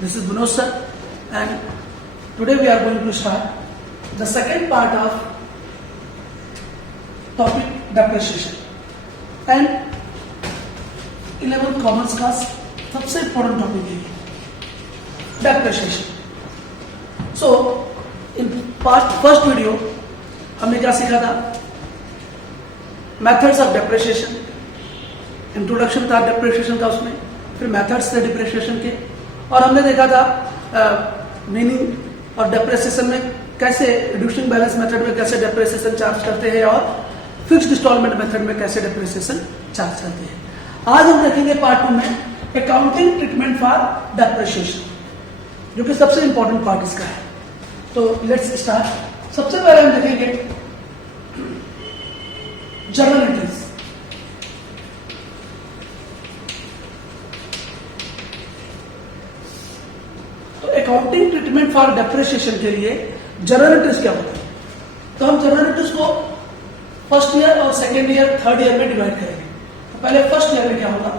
This is Vinod sir, and today we are going to start the second part of topic depreciation and 11th commerce का सबसे important topic है depreciation. So in first video हमने क्या सीखा था? Methods of depreciation, introduction था depreciation का उसमें, फिर मेथड्स थे डेप्रिसिएशन के, और हमने देखा था मीनिंग और डेप्रिसिएशन में कैसे रिड्यूसिंग बैलेंस मेथड में कैसे डेप्रिसिएशन चार्ज करते हैं और फिक्स्ड इंस्टॉलमेंट मेथड में कैसे डेप्रिसिएशन चार्ज करते हैं। आज हम देखेंगे पार्ट 2 में अकाउंटिंग ट्रीटमेंट फॉर डेप्रिसिएशन, जो कि सबसे इंपॉर्टेंट पार्ट इसका है। तो लेट्स स्टार्ट। सबसे पहले हम देखेंगे जर्नल एंट्रीज। तो अकाउंटिंग ट्रीटमेंट फॉर डेप्रिसिएशन के लिए जर्नल एंट्रीज क्या होता है? तो हम जर्नल एंट्रीज को फर्स्ट ईयर और सेकेंड ईयर, थर्ड ईयर में डिवाइड करेंगे। तो पहले फर्स्ट ईयर में क्या होगा?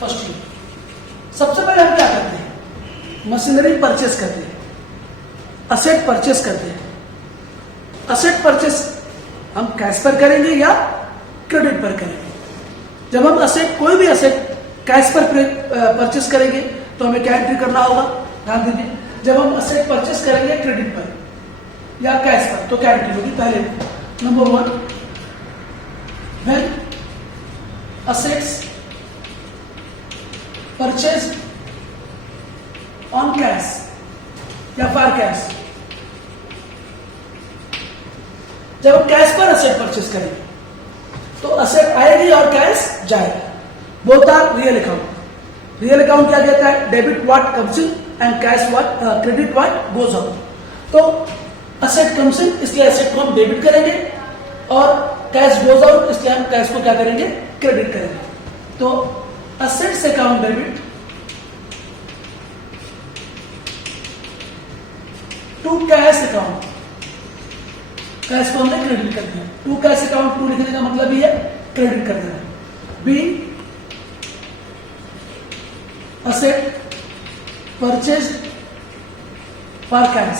फर्स्ट ईयर सबसे पहले हम क्या करते हैं? मशीनरी परचेस करते हैं, असेट परचेस करते हैं। असेट परचेस हम कैश पर करेंगे या क्रेडिट पर करेंगे? जब हम असेट, कोई भी असेट कैश पर परचेस करेंगे तो हमें क्या एंट्री करना होगा? ध्यान दीजिए, जब हम असेट परचेस करेंगे क्रेडिट पर या कैश पर तो क्या एंट्री होगी? पहले number 1, when assets purchased on cash या for cash। जब हम कैश पर असेट परचेस करेंगे तो असेट आएगी और कैश जाएगा। Both are real account. Real account क्या कहता है? Debit what comes in and cash what, credit what goes out. तो असेट कम्स इन, इसलिए असेट को हम डेबिट करेंगे, और कैश गोज आउट, इसलिए हम कैश को क्या करेंगे? क्रेडिट करेंगे। तो assets account debit to cash account, cash को हमने क्रेडिट कर दिया। टू कैश अकाउंट, टू लिखने का मतलब ही है क्रेडिट कर देना। B asset purchase for cash,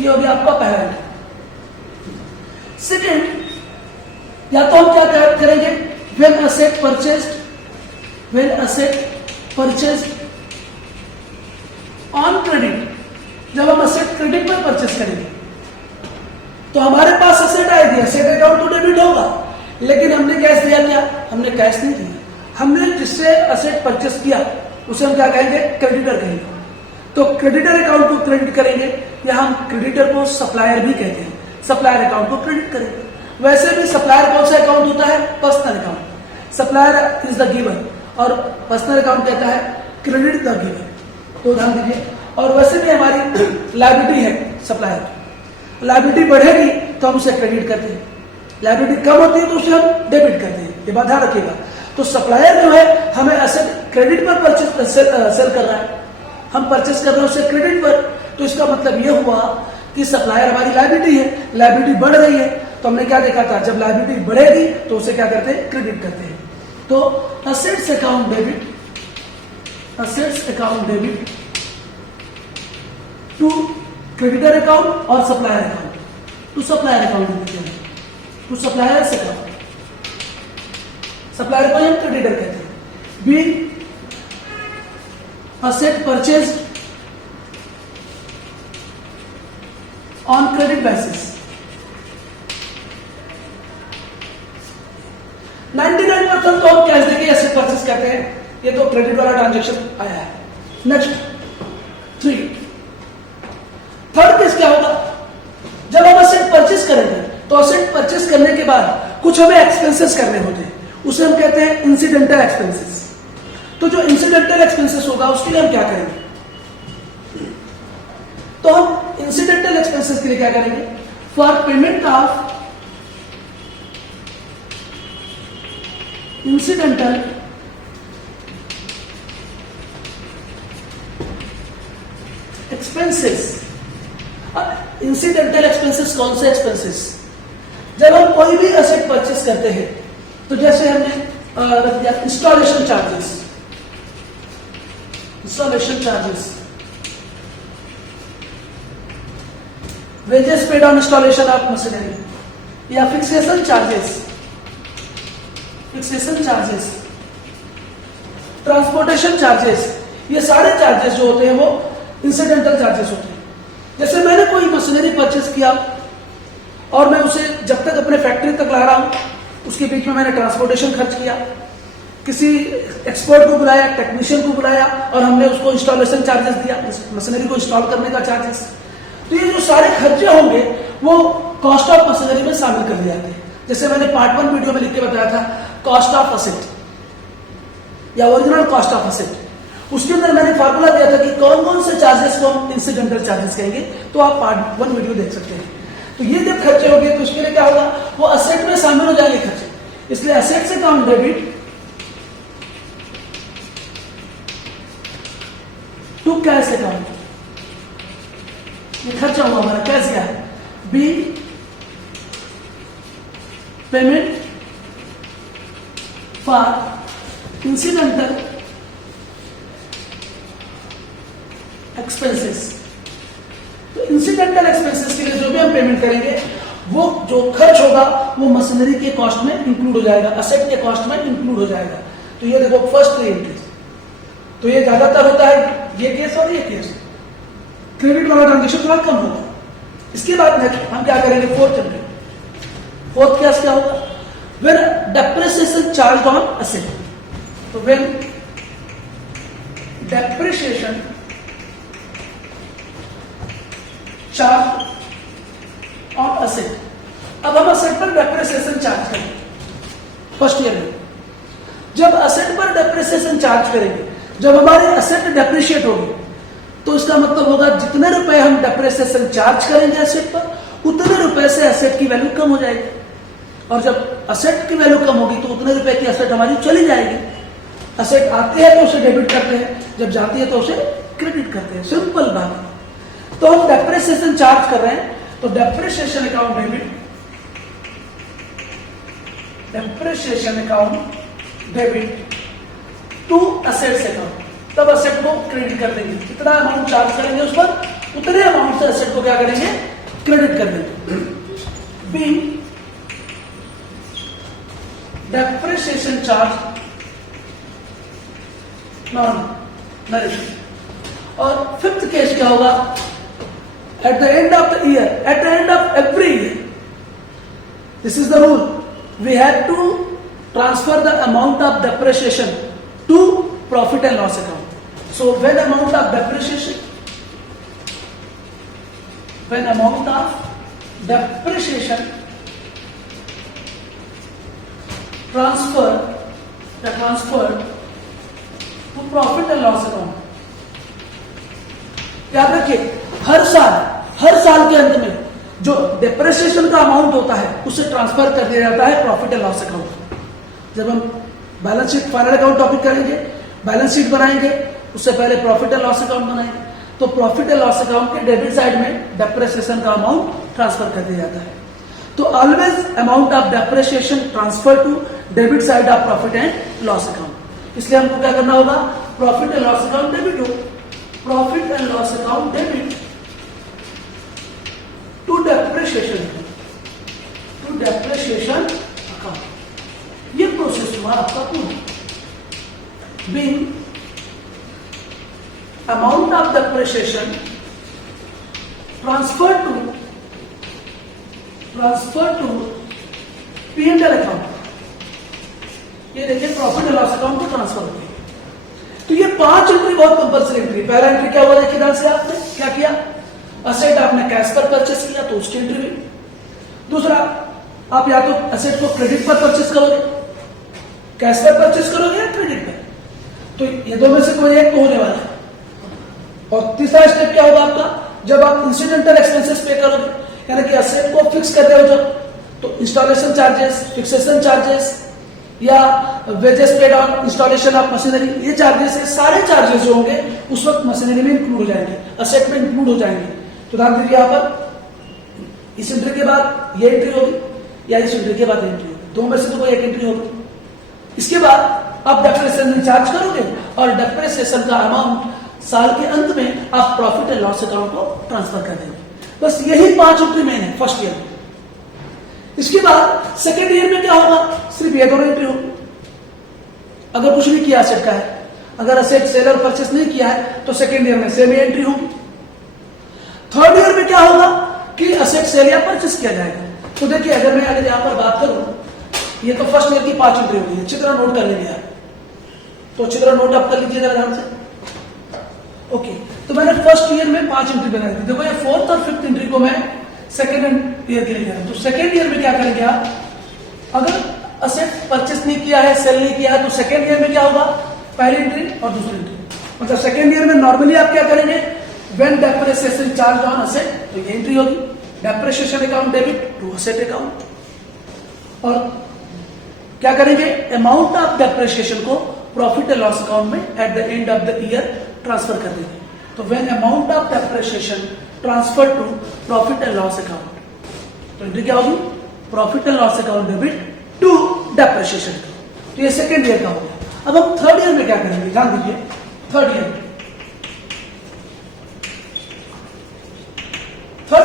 ये हो गया आपका पहला। सेकेंड, या तो हम क्या करेंगे? When asset purchase on credit, जब हम असेट क्रेडिट पर परचेज करेंगे तो हमारे पास असेट आएगी, असेट अकाउंट तो डेबिट होगा, लेकिन हमने कैश दिया क्या? हमने कैश नहीं दिया। हमने जिससे असेट परचेज किया उसे हम क्या कहेंगे? क्रेडिटर कहेंगे। तो क्रेडिटर अकाउंट को क्रेडिट करेंगे, या हम क्रेडिटर को सप्लायर भी कहते हैं, सप्लायर अकाउंट को क्रेडिट करेंगे। वैसे भी सप्लायर कौन सा अकाउंट होता है? Personal account. Supplier is the giver और पर्सनल अकाउंट कहता है क्रेडिट द गिवर। तो ध्यान दीजिए। और वैसे भी हमारी लायबिलिटी है सप्लायर, लायबिलिटी बढ़ेगी तो हम उसे क्रेडिट करते हैं, लायबिलिटी कम होती है तो उसे हम डेबिट करते हैं। ये बात ध्यान रखिएगा। तो सप्लायर जो है हमें असेट क्रेडिट पर परचेज सेल कर रहा है, हम परचेज कर रहे हैं उसे क्रेडिट पर, तो इसका मतलब यह हुआ कि सप्लायर हमारी लायबिलिटी है, लायबिलिटी बढ़ रही है। तो हमने क्या देखा था? जब लायबिलिटी बढ़ेगी तो उसे क्या करते हैं? क्रेडिट करते हैं। तो assets account debit to creditor account और supplier account, to supplier account देते हैं, टू सप्लायर्स अकाउंट। सप्लायर को हम क्रेडिटर कहते हैं। B asset purchase on credit basis. 99% तो हम कैश देके एसेट परचेस करते हैं, ये तो क्रेडिट वाला ट्रांजैक्शन आया है। नेक्स्ट 3, थर्ड केस क्या होगा? जब हम एसेट परचेस करेंगे तो एसेट परचेस करने के बाद कुछ हमें एक्सपेंसेस करने होते हैं, उसे हम कहते हैं इंसिडेंटल एक्सपेंसेस। तो जो इंसिडेंटल एक्सपेंसेस होगा उसके लिए हम क्या करेंगे? तो हम इंसिडेंटल एक्सपेंसेस के लिए क्या करेंगे? For payment of incidental expenses। Incidental expenses कौन से एक्सपेंसेस? जब हम कोई भी एसेट परचेस करते हैं तो जैसे हमने रख दिया installation charges, installation charges, wages paid on installation of machinery, या फिक्सेशन चार्जेस, ट्रांसपोर्टेशन चार्जेस, ये सारे चार्जेस जो होते हैं वो इंसिडेंटल चार्जेस होते हैं। जैसे मैंने कोई मशीनरी परचेस किया और मैं उसे जब तक अपने फैक्ट्री तक ला रहा हूं उसके बीच में मैंने ट्रांसपोर्टेशन खर्च किया, किसी एक्सपर्ट को बुलाया, टेक्नीशियन को बुलाया और हमने उसको इंस्टॉलेशन चार्जेस दिया, मशीनरी को इंस्टॉल करने का चार्जेस। तो ये जो सारे खर्चे होंगे वो कॉस्ट ऑफ मशीनरी में शामिल कर दिए जाते हैं। जैसे मैंने पार्ट 1 वीडियो में लिख के बताया था कॉस्ट ऑफ असेट या ओरिजिनल कॉस्ट ऑफ असेट, उसके अंदर मैंने फार्मूला दिया था कि कौन कौन से चार्जेस को हम इंसिडेंटल चार्जेस कहेंगे, तो आप पार्ट 1 वीडियो देख सकते हैं। तो ये जब खर्चे होंगे तो उसके लिए क्या होगा, वो असेट में शामिल हो जाएंगे खर्चे, इसलिए असेट से काम डेबिट टू कैश अकाउंट, ये खर्चा हुआ हमारा कैश गया, B payment for incidental expenses. तो इंसिडेंटल एक्सपेंसेस के लिए जो भी हम पेमेंट करेंगे वो जो खर्च होगा वो मशीनरी के कॉस्ट में इंक्लूड हो जाएगा, असेट के कॉस्ट में इंक्लूड हो जाएगा। तो ये देखो फर्स्ट एंट्री, तो ये ज्यादातर होता है ये केस और ये केस, क्रेडिट वाला ट्रांजेक्शन थोड़ा कम होगा। इसके बाद नेक्स्ट हम क्या करेंगे, फोर्थ एंट्री। फोर्थ केस क्या होगा, when depreciation charge on asset. तो when depreciation charge on asset. अब हम असेट पर डेप्रिसिएशन चार्ज करेंगे फर्स्ट ईयर में। जब असेट पर डेप्रिसिएशन चार्ज करेंगे, जब हमारी असेट डेप्रिशिएट होगी तो इसका मतलब होगा जितने रुपए हम डेप्रिसिएशन चार्ज करेंगे असेट पर उतने रुपए से असेट की वैल्यू कम हो जाएगी, और जब असेट की वैल्यू कम होगी तो उतने रुपए की असेट हमारी चली जाएगी। असेट आती है तो उसे डेबिट करते हैं, जब जाती है तो उसे क्रेडिट करते हैं, सिंपल बात है। तो हम डेप्रिसिएशन चार्ज कर रहे हैं तो depreciation account debit, depreciation account debit to assets account, तब असेट को क्रेडिट कर देंगे। कितना अमाउंट चार्ज करेंगे उस पर, उतने अमाउंट से असेट को क्या करेंगे, क्रेडिट कर देंगे। B depreciation charge non narration. और फिफ्थ केस क्या होगा, at the end of the year, at the end of every year, this is the rule, we have to transfer the amount of depreciation to profit and loss account. So when amount of depreciation transferred to profit and loss account, याद रखिए हर साल के अंत में जो depreciation का amount होता है उसे ट्रांसफर कर दिया जाता है प्रॉफिट एंड लॉस अकाउंट। जब हम balance sheet final account topic करेंगे, बैलेंस शीट बनाएंगे, उससे पहले प्रॉफिट एंड लॉस अकाउंट बनाएंगे, तो प्रॉफिट एंड लॉस अकाउंट के डेबिट साइड में डेप्रिसिएशन का अमाउंट ट्रांसफर कर दिया जाता है। तो always amount of depreciation transfer to debit side of profit and loss account. इसलिए हमको क्या करना होगा, profit and loss account debit हो, profit and loss account debit to depreciation account. ये प्रोसेस हुआ आपका पूरा। Being amount of depreciation transfer to P&L account, ये देखिए प्रॉफिट एंड लॉस अकाउंट को ट्रांसफर होती है। तो ये 5 एंट्री बहुत कंपल्सरी एंट्री। पहला एंट्री क्या हुआ, देखिए ध्यान से, आपने क्या किया, असेट आपने कैश पर परचेस किया तो उसकी एंट्री हुई। दूसरा, आप या तो असेट को क्रेडिट पर परचेस करोगे, कैश पर परचेस करोगे या क्रेडिट पर, तो ये दो में से कोई एक तो होने वाला है। और तीसरा स्टेप क्या होगा आपका, जब आप इंसिडेंटल एक्सपेंसेस पे करोगे, यानी कि असेट को फिक्स कर रहे हो जब, तो इंस्टॉलेशन चार्जेस, फिक्सेशन चार्जेस या wages paid on installation of machinery, ये चार्जेस है, सारे चार्जेस जो होंगे उस वक्त मशीनरी में इंक्लूड हो जाएंगे, असेट में इंक्लूड हो जाएंगे। तो ध्यान दीजिए यहाँ पर इस एंट्री के बाद ये एंट्री होगी या इस एंट्री के बाद एंट्री होगी, दो में से तो कोई एक एंट्री होगी। इसके बाद आप डेप्रिसिएशन चार्ज करोगे और डेप्रिसिएशन का अमाउंट साल के अंत में आप प्रॉफिट एंड लॉस अकाउंट को ट्रांसफर कर देंगे। बस यही 5 एंट्री मेन है फर्स्ट ईयर में। इसके बाद सेकेंड ईयर में क्या होगा, सिर्फ ये 2 एंट्री होगी। अगर कुछ नहीं किया असेट का है, अगर असेट सेल और परचेस नहीं किया है तो सेकेंड ईयर में सेम एंट्री होगी। थर्ड ईयर में क्या होगा कि असेट सेल या परचेस किया जाएगा। तो देखिए अगर मैं अगर यहां पर बात करूं, ये तो फर्स्ट ईयर की 5 एंट्री होगी, अच्छी तरह नोट कर लेंगे आप। तो अच्छी तरह नोट आप कर लीजिएगा ध्यान से। ओके, तो मैंने फर्स्ट ईयर में 5 एंट्री बना दी। देखो ये 4th और 5th एंट्री को मैं सेकेंड ईयर के लिए करें। तो सेकेंड ईयर में क्या करेंगे आप, अगर असेट परचेस नहीं किया है, सेल नहीं किया है, तो सेकेंड ईयर में क्या होगा, पहली एंट्री और दूसरी एंट्री। मतलब सेकेंड ईयर में नॉर्मली आप क्या करेंगे, when depreciation charge on asset, तो ये एंट्री होगी, depreciation account debit to asset account. और क्या करेंगे, अमाउंट ऑफ डेप्रिसिएशन को प्रॉफिट एंड लॉस अकाउंट में at the end of the year transfer कर देंगे। तो when amount of depreciation transfer to profit and loss account, तो एंट्री क्या होगी, profit and loss account debit to depreciation. तो ये सेकेंड ईयर का हो गया। अब हम थर्ड ईयर में क्या करेंगे, ध्यान दीजिए। थर्ड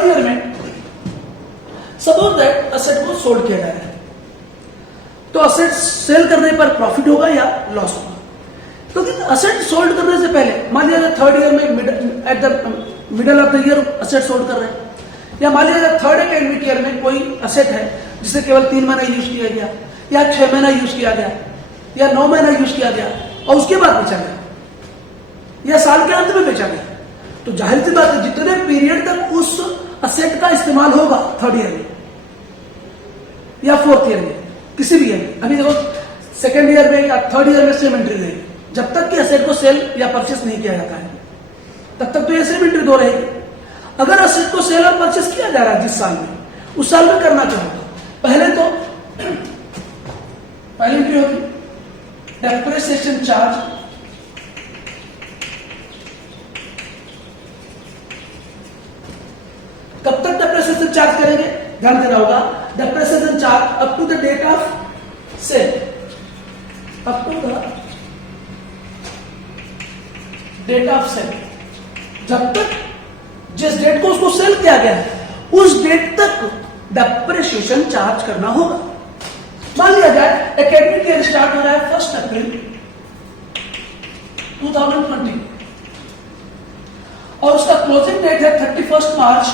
ईयर में सपोज दैट असेट को सोल्ड किया जा रहा है, तो असेट सेल करने पर प्रॉफिट होगा या लॉस होगा। क्योंकि असेट सोल्ड करने से पहले मान लिया थर्ड ईयर में at the middle of the year asset sold कर रहे हैं, या मान लिया थर्ड एकेडमिक ईयर में कोई असेट है जिसे केवल 3 महीना यूज किया गया, या 6 महीना यूज किया गया, या 9 महीना यूज किया गया और उसके बाद बेचा गया, या साल के अंत में बेचा गया। तो जाहिर सी बात है जितने पीरियड तक उस असेट का इस्तेमाल होगा थर्ड ईयर में या फोर्थ ईयर में, किसी भी ईयर में, अभी देखो सेकेंड ईयर में या थर्ड ईयर में सेम एंट्री रहेगी। जब तक कि असेट को सेल या परचेस नहीं किया जाता है तब तक तो ये सेम एंट्री 2 रहेगी। अगर असेट को सेल और परचेस किया जा रहा है जिस साल में, उस साल में करना क्या होगा, पहले तो पहली एंट्री होगी डेप्रिसिएशन चार्ज, कब तक डेप्रिसिएशन चार्ज करेंगे, ध्यान देना होगा। Depreciation charge up to the date of sale, up to the date of sale, जब तक जिस डेट को उसको सेल किया गया है उस डेट तक डेप्रिसिएशन चार्ज करना होगा। मान लिया जाए एकेडमिक ईयर स्टार्ट हो रहा है 1 अप्रैल 2020 और उसका क्लोजिंग डेट है 31 मार्च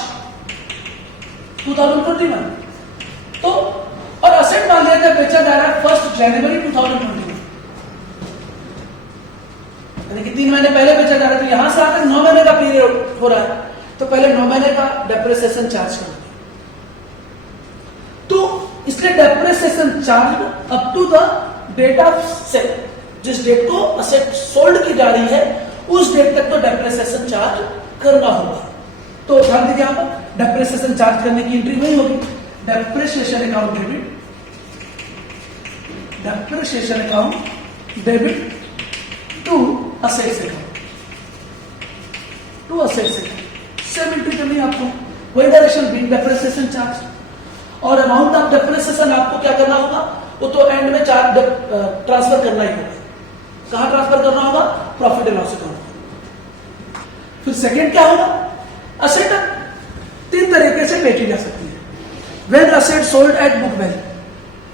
2021। तो और असेट मान लिया जाए बेचा जा रहा है 1 जनवरी 2021, यानी कि 3 महीने पहले बेचा जा रहा है। तो यहां से आकर 9 महीने का पीरियड हो रहा है, तो पहले 9 महीने का डेप्रिसिएशन चार्ज करना। तो इसलिए depreciation charge up to the date of sale, जिस डेट को असेट सोल्ड की जा रही है उस डेट तक तो डेप्रिसिएशन चार्ज करना होगा। तो ध्यान दीजिए यहां पर डेप्रिसिएशन चार्ज करने की एंट्री वही होगी, depreciation account debit, depreciation account debit to assets account, to assets account. Same entry करनी है आपको, वही डायरेक्शन भी डेप्रिसिएशन चार्ज। और अमाउंट ऑफ डेप्रिसिएशन आपको क्या करना होगा, वो तो एंड में चार्ज ट्रांसफर करना ही होगा। कहां ट्रांसफर करना होगा, प्रॉफिट एंड लॉस अकाउंट। फिर सेकंड क्या होगा, असेट 3 तरीके से बेची जा सकती है। When asset sold at book value,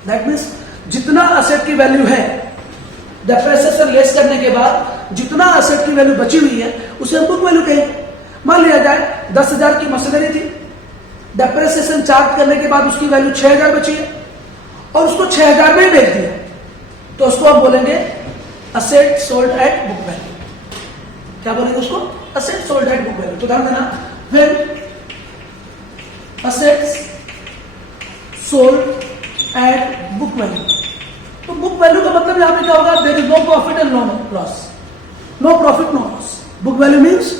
that means जितना असेट की वैल्यू है डेप्रिसिएशन लेस करने के बाद जितना असेट की वैल्यू बची हुई है उसे हम बुक वैल्यू कहेंगे। मान लिया जाए 10,000 की मशीनरी थी, डेप्रिसिएशन चार्ज करने के बाद उसकी वैल्यू 6,000 बची है और उसको 6,000 में ही बेच दिया, तो उसको हम बोलेंगे asset sold at book value. क्या बोलेंगे उसको, asset sold at book value. तो ध्यान देना, when assets sold at book value, तो बुक वैल्यू का मतलब यहां पे क्या होगा, there is no profit and no loss, no profit no loss. Book value means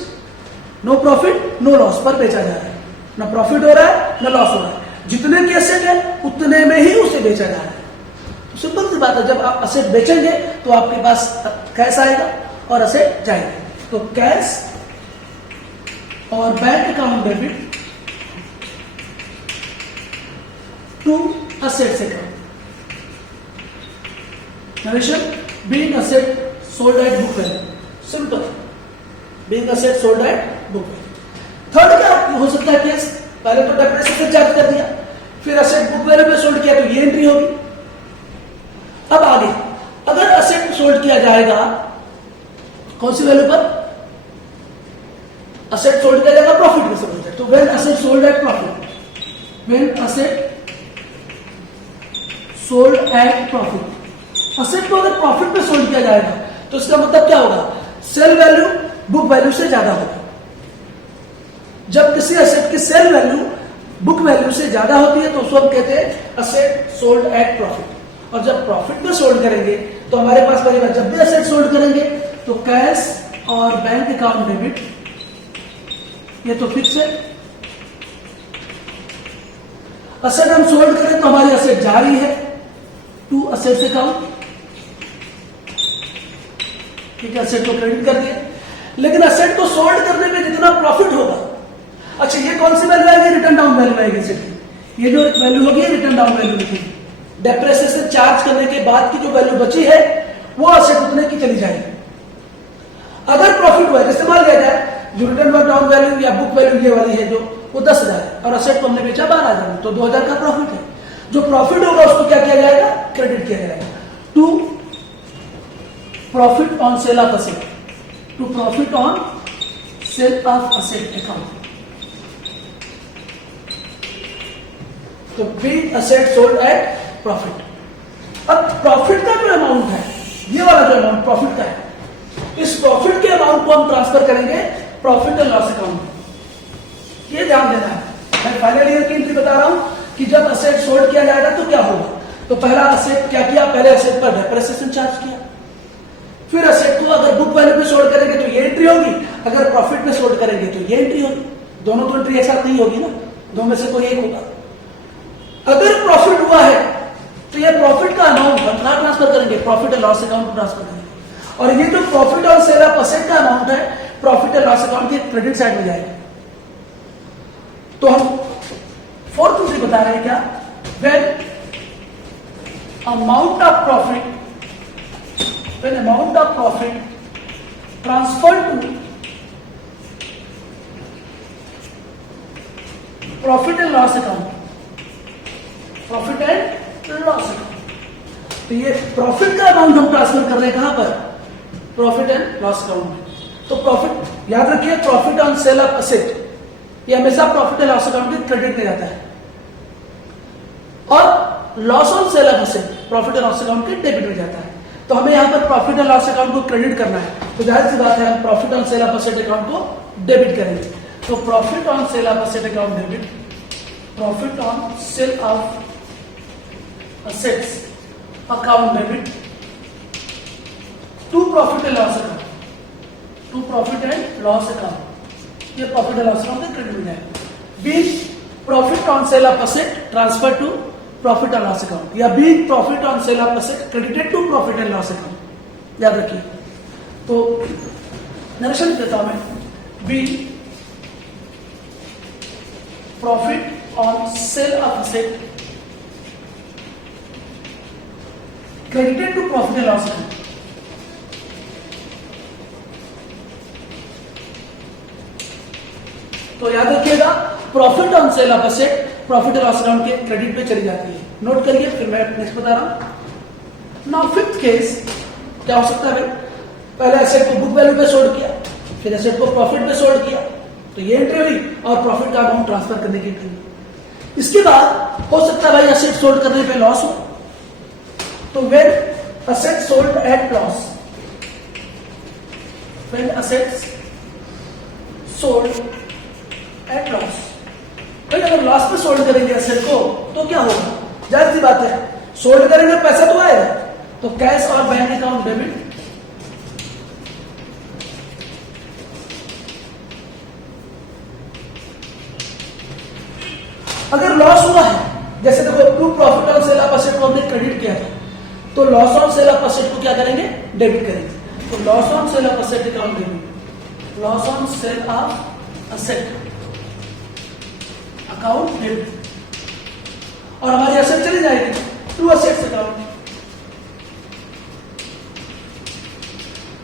no profit no loss, पर बेचा जा रहा है, ना प्रॉफिट हो रहा है ना लॉस हो रहा है, जितने की असेट है उतने में ही उसे बेचा जा रहा है। तो सिंपल सी बात है, जब आप असेट बेचेंगे तो आपके पास कैश आएगा और असेट जाएगा। तो कैश और bank account debit to assets account, narration being asset sold at book value, simple. Being asset sold at book value. Third क्या हो सकता है केस, पहले तो डेप्रिसिएशन चार्ज कर दिया, फिर असेट बुक वैल्यू पे सोल्ड किया तो ये एंट्री होगी। अब आगे अगर असेट सोल्ड किया जाएगा कौन सी वैल्यू पर, असेट सोल्ड किया जाएगा प्रॉफिट में सोल्ड, तो when asset sold at profit, when asset sold at profit, asset को अगर प्रॉफिट पे सोल्ड किया जाएगा तो इसका मतलब क्या होगा, सेल वैल्यू बुक वैल्यू से ज्यादा होगी। जब किसी असेट की सेल वैल्यू बुक वैल्यू से ज्यादा होती है तो उसको हम कहते हैं असेट सोल्ड एट प्रॉफिट। और जब प्रॉफिट पे सोल्ड करेंगे तो हमारे पास पहली बार जब भी असेट सोल्ड करेंगे तो कैश और बैंक अकाउंट डेबिट, ये तो फिक्स है। असेट हम सोल्ड करें तो हमारी असेट जा रही है टू असेट्स अकाउंट, ठीक है, असेट को क्रेडिट कर दिया। लेकिन असेट को सोल्ड करने में जितना प्रॉफिट होगा, अच्छा ये कौन सी वैल्यू आएगी, रिटर्न डाउन वैल्यू आएगी असेट की, ये जो वैल्यू होगी रिटर्न डाउन वैल्यू लिखेगी। डेप्रिसिएशन चार्ज करने के बाद की जो वैल्यू बची है वो असेट उतने की चली जाएगी। अगर प्रॉफिट हुआ, जैसे मान लिया जाए जो रिटर्न डाउन वैल्यू या बुक वैल्यू ये वाली है जो वो 10,000 है और असेट को हमने बेचा 12,000 तो 2,000 का प्रॉफिट है। जो प्रॉफिट होगा उसको क्या किया जाएगा, क्रेडिट किया जाएगा to profit on sale of asset, to profit on sale of asset account. तो B asset sold at profit. अब प्रॉफिट का जो अमाउंट है, ये वाला जो अमाउंट प्रॉफिट का है, इस प्रॉफिट के अमाउंट को हम ट्रांसफर करेंगे प्रॉफिट एंड लॉस अकाउंट में। ये ध्यान देना है, मैं फाइनल ईयर की एंट्री बता रहा हूं कि जब असेट सोल्ड किया जाएगा तो क्या होगा। तो पहला असेट क्या किया, पहले असेट पर डेप्रिसिएशन चार्ज किया, फिर असेट को अगर बुक वैल्यू पे सोल्ड करेंगे तो ये एंट्री होगी, अगर प्रॉफिट पे सोल्ड करेंगे तो ये एंट्री होगी। दोनों तो एंट्री एक साथ नहीं होगी ना, दो में से कोई एक होगा। अगर प्रॉफिट हुआ है तो ये प्रॉफिट का अमाउंट हम कहां ट्रांसफर करेंगे, प्रॉफिट एंड लॉस अकाउंट में ट्रांसफर करेंगे। और ये जो profit on sale of asset का अमाउंट है प्रॉफिट एंड लॉस अकाउंट के क्रेडिट साइड में जाएगा। तो हम फोर्थ एंट्री बता रहे हैं क्या, when amount of profit, when amount of profit transferred to profit and loss account, profit and loss account, तो ये प्रॉफिट का अमाउंट हम ट्रांसफर कर रहे हैं कहां पर, प्रॉफिट एंड लॉस अकाउंट में। तो प्रॉफिट याद रखिए, profit on sale of asset ये हमेशा प्रॉफिट एंड लॉस अकाउंट के क्रेडिट में जाता है और loss on sale of asset profit and loss account के डेबिट में जाता है। तो हमें यहां पर प्रॉफिट एंड लॉस अकाउंट को क्रेडिट करना है, तो जाहिर सी बात है हम profit on sale of asset account को डेबिट करेंगे। तो profit on sale of asset account debit, profit on sale of assets account debit to profit and loss account, to profit and loss account, ये profit and loss account के credit में जाएगा। Be profit on sale of asset transfer to profit and loss account, या be profit on sale of asset credited to profit and loss account, याद रखिए। तो narration देता हूं मैं, be profit on sale of asset credited to profit and loss account. तो याद रखिएगा profit on sale of asset profit and loss account के क्रेडिट पे चली जाती है, नोट करिए। फिर मैं नेक्स्ट बता रहा हूं। नाउ फिफ्थ केस क्या हो सकता है भाई, पहले एसेट को बुक वैल्यू पे सोल्ड किया, फिर एसेट को प्रॉफिट पे सोल्ड किया, तो ये एंट्री हुई और प्रॉफिट का अमाउंट ट्रांसफर करने की एंट्री। इसके बाद हो सकता है भाई एसेट सोल्ड करने पे लॉस हो, तो when asset sold at loss, when assets sold at loss, भाई अगर लॉस पे सोल्ड करेंगे एसेट को तो क्या होगा, जाहिर सी बात है सोल्ड करेंगे पैसा तो आएगा, तो कैश और बैंक अकाउंट डेबिट, अगर लॉस हुआ है जैसे देखो to profit on sale of asset को हमने क्रेडिट किया था, तो loss on sale of asset को क्या करेंगे, डेबिट करेंगे। तो loss on sale of asset account debit, loss on sale of asset account debit, और हमारी असेट चली जाएगी टू असेट्स अकाउंट।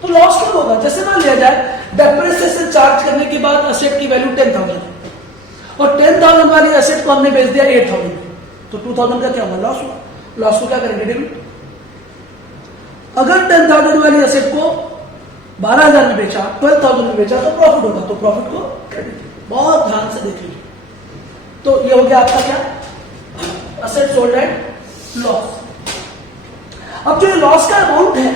तो लॉस कब होगा, जैसे मान लिया जाए डेप्रिसिएशन चार्ज करने के बाद एसेट की वैल्यू 10,000 है और 10,000 वाली एसेट को हमने बेच दिया 8,000, तो 2,000 का क्या हुआ? लॉस हुआ। लॉस को क्या करेंगे? डेबिट। अगर 10,000 वाली एसेट को 12,000 में बेचा, 12,000 में बेचा तो प्रॉफिट होगा, तो प्रॉफिट को क्रेडिट। बहुत ध्यान से देख लीजिए। तो ये हो गया आपका क्या? Asset sold at loss. अब जो लॉस का अमाउंट है,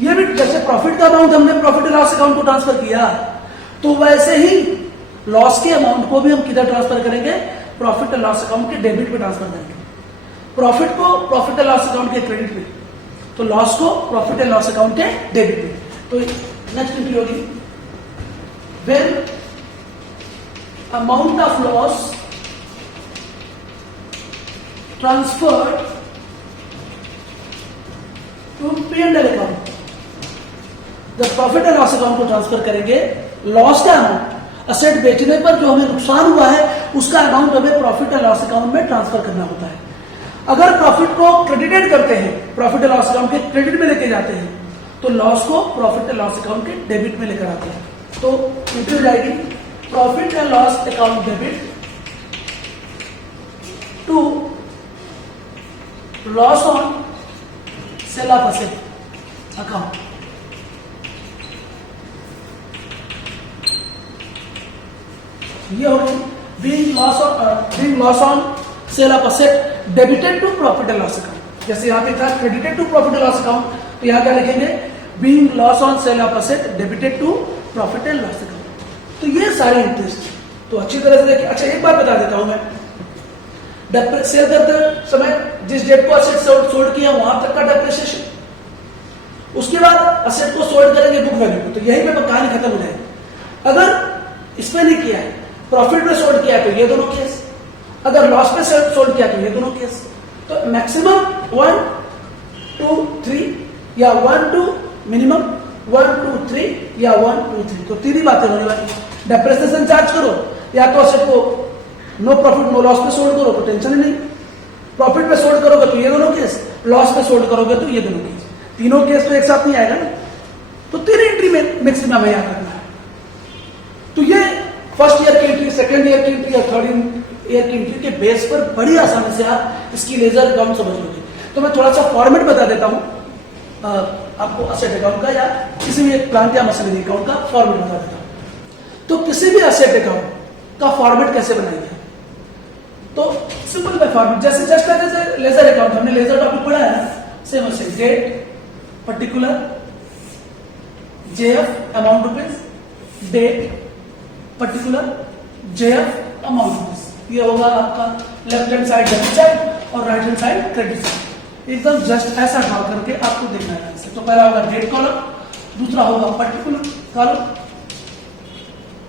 ये भी जैसे प्रॉफिट का अमाउंट हमने प्रॉफिट एंड लॉस अकाउंट को ट्रांसफर किया, तो वैसे ही लॉस के अमाउंट को भी हम किधर ट्रांसफर करेंगे? प्रॉफिट एंड लॉस अकाउंट के डेबिट पे ट्रांसफर करेंगे। प्रॉफिट को प्रॉफिट एंड लॉस अकाउंट के क्रेडिट पे, तो लॉस को प्रॉफिट एंड लॉस अकाउंट के डेबिट पे। तो नेक्स्ट एंट्री होगी when amount of loss transferred to P&L account. जब प्रॉफिट एंड लॉस अकाउंट को ट्रांसफर करेंगे, लॉस का अमाउंट, असेट बेचने पर जो हमें नुकसान हुआ है उसका अमाउंट हमें प्रॉफिट एंड लॉस अकाउंट में ट्रांसफर करना होता है। अगर प्रॉफिट को क्रेडिटेड करते हैं, प्रॉफिट एंड लॉस अकाउंट के क्रेडिट में लेके जाते हैं, तो लॉस को प्रॉफिट एंड लॉस अकाउंट के डेबिट में लेकर आते हैं। तो एंट्री हो जाएगी profit and loss account debit to loss on sale of asset account. ये हो गई being loss on sale of asset debited to profit and loss account. जैसे यहां पे था credited to profit and loss account, तो यहां क्या लिखेंगे? Being loss on sale of asset debited to profit and loss account. तो ये सारे इंटरेस्ट तो अच्छी तरह से देखिए। अच्छा, एक बात बता देता हूं मैं, सेल करते समय जिस डेट को एसेट सोल्ड किया वहां तक का डेप्रिसिएशन, उसके बाद एसेट को सोल्ड करेंगे बुक वैल्यू को, तो यही पे कहानी खत्म हो जाएगी। अगर इसमें नहीं किया है, प्रॉफिट में सोल्ड किया है, तो ये दोनों केस, अगर लॉस पे सोल्ड किया तो ये दोनों केस। तो मैक्सिमम 1 2 3 या 1 2 मिनिमम 1 2 3 या 1 2 3, तो तीन ही बातें होने वाली। डेप्रिसिएशन चार्ज करो, या तो एसेट को नो प्रॉफिट नो लॉस पे सोल्ड करो तो टेंशन ही नहीं, प्रॉफिट पे सोल्ड करोगे तो ये दोनों केस, लॉस पे सोल्ड करोगे तो ये दोनों केस। तीनों केस तो एक साथ नहीं आएगा ना, तो तीन एंट्री में मैक्सिमम हमें याद रखना है। तो ये फर्स्ट ईयर की एंट्री, सेकेंड ईयर की एंट्री और थर्ड ईयर की एंट्री के बेस पर बड़ी आसानी से आप इसकी लेजर अकाउंट समझ लोगे। तो मैं थोड़ा सा फॉर्मेट बता देता हूं आपको एसेट अकाउंट का, या किसी भी प्लांट या मशीनरी अकाउंट का फॉर्मेट बता देता हूं। तो किसी भी एसेट अकाउंट का फॉर्मेट कैसे बनाएंगे? तो सिंपल बाय फॉर्मेट, जैसे जस्ट जैसे लेजर अकाउंट, हमने लेजर टॉपिक पढ़ा है, सेम वैसे date particular JF amount rupees, date particular JF amount rupees. ये होगा आपका left hand side debit side और right hand side credit side. एकदम जस्ट ऐसा ड्रॉ करके आपको देखना है। तो पहला होगा डेट कॉलम, दूसरा होगा पर्टिकुलर कॉलम,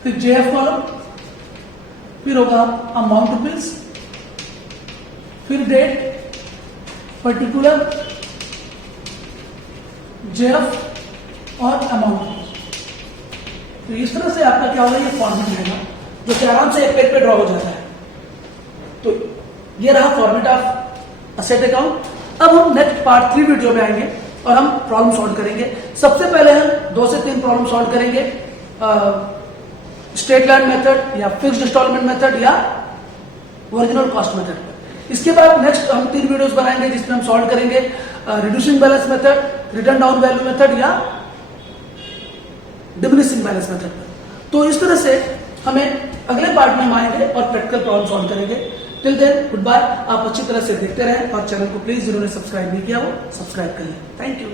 फिर जेएफ कॉलम, फिर होगा अमाउंट रुपीज, फिर डेट पर्टिकुलर जेएफ और अमाउंट। तो इस तरह से आपका क्या होगा, ये फॉर्मेट रहेगा जो कि आराम से एक पेज पे ड्रॉ हो जाता है। तो ये रहा फॉर्मेट ऑफ एसेट अकाउंट। अब हम नेक्स्ट पार्ट 3 वीडियो में आएंगे और हम प्रॉब्लम सॉल्व करेंगे। सबसे पहले हम 2 से 3 प्रॉब्लम सॉल्व करेंगे, स्ट्रेट लाइन मेथड या फिक्स्ड इंस्टॉलमेंट मेथड या ओरिजिनल कॉस्ट मेथड। इसके बाद नेक्स्ट हम 3 वीडियोस बनाएंगे जिसमें हम सॉल्व करेंगे reducing balance method, return down value method या डिमिनिशिंग बैलेंस मेथड। तो इस तरह से हमें अगले पार्ट में हम आएंगे और प्रैक्टिकल प्रॉब्लम सॉल्व करेंगे। Till then goodbye. आप अच्छी तरह से देखते रहें और चैनल को प्लीज जिन्होंने सब्सक्राइब नहीं किया वो सब्सक्राइब कर लें। Thank you.